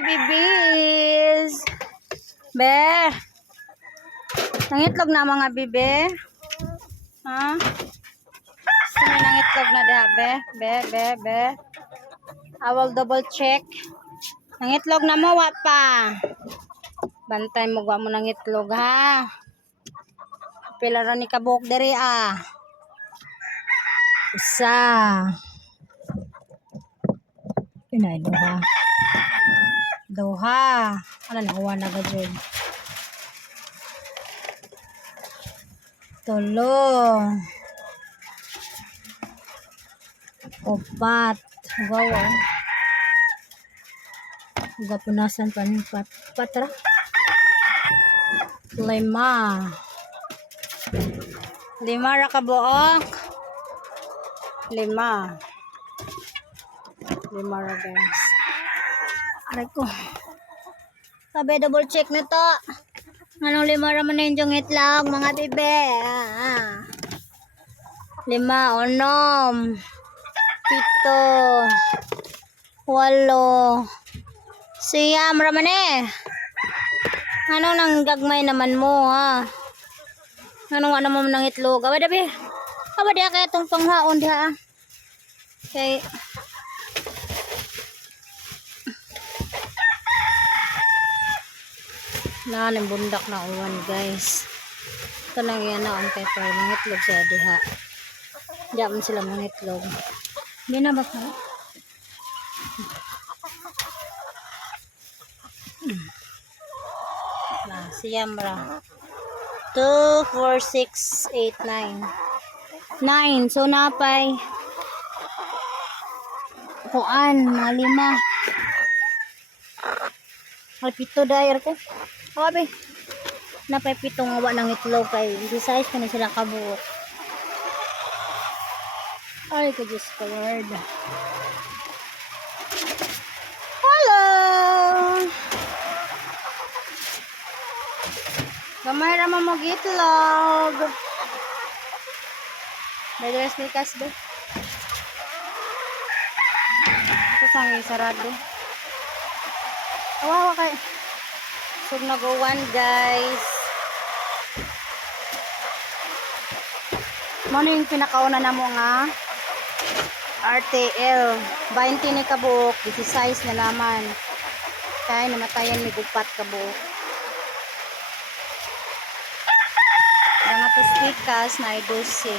Bibis. Be. Nangitlog na mga bibe. Ha? Sino nangitlog na da, be? Be. I will double check. Nangitlog na mo, wa pa. Bantay mo, wa mo nangitlog, ha? Pila ra ni kabuk diri, ah. Isa. Pinay, Doha. Ano na, uwan na gajud. Tulo. Opat. Gawa. Gapunasan pa ni patra. Lima. Lima ra ka buok. Lima ra guys. Aray ko. Sabi double check na to. Anong lima ra man na yung itlog mga bibe. Lima, onom. Pito. Walo. Siyam ra man eh. Anong nang gagmay naman mo ha? Anong ano mo nang itlog? Aba dabi. Aba dia kaya itong panghaon dia. Okay. Ng bundak na uwan guys. Ito lang yan na ang pepper. Mga itlog sa diha. Diyan sila mga itlog. Hindi na ba ka? Siyam ra. 2, 4, 6, 8, 9. 9. So napay kuan, mga lima. Ay, pito dahil ko. Sabi. Napay pitong awa ng itlog kay hindi size ka na sila kabuok. Ay, ka Diyos ka Lord. Hello! Gamay naman mag-itlog. May dress ni Kasbe. Ito sang isarado. Awawa kay. Sug nag-uwan guys. Mano yung pinakauna na mo nga RTL 20 ni kabuok, 16 na naman. Kaya namatayan ni gugpat kabuok. Ang atos tikas na ay 12.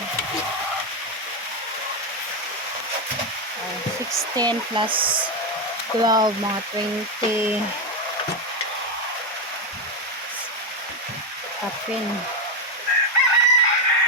16 plus 12 mga 20. Kapin.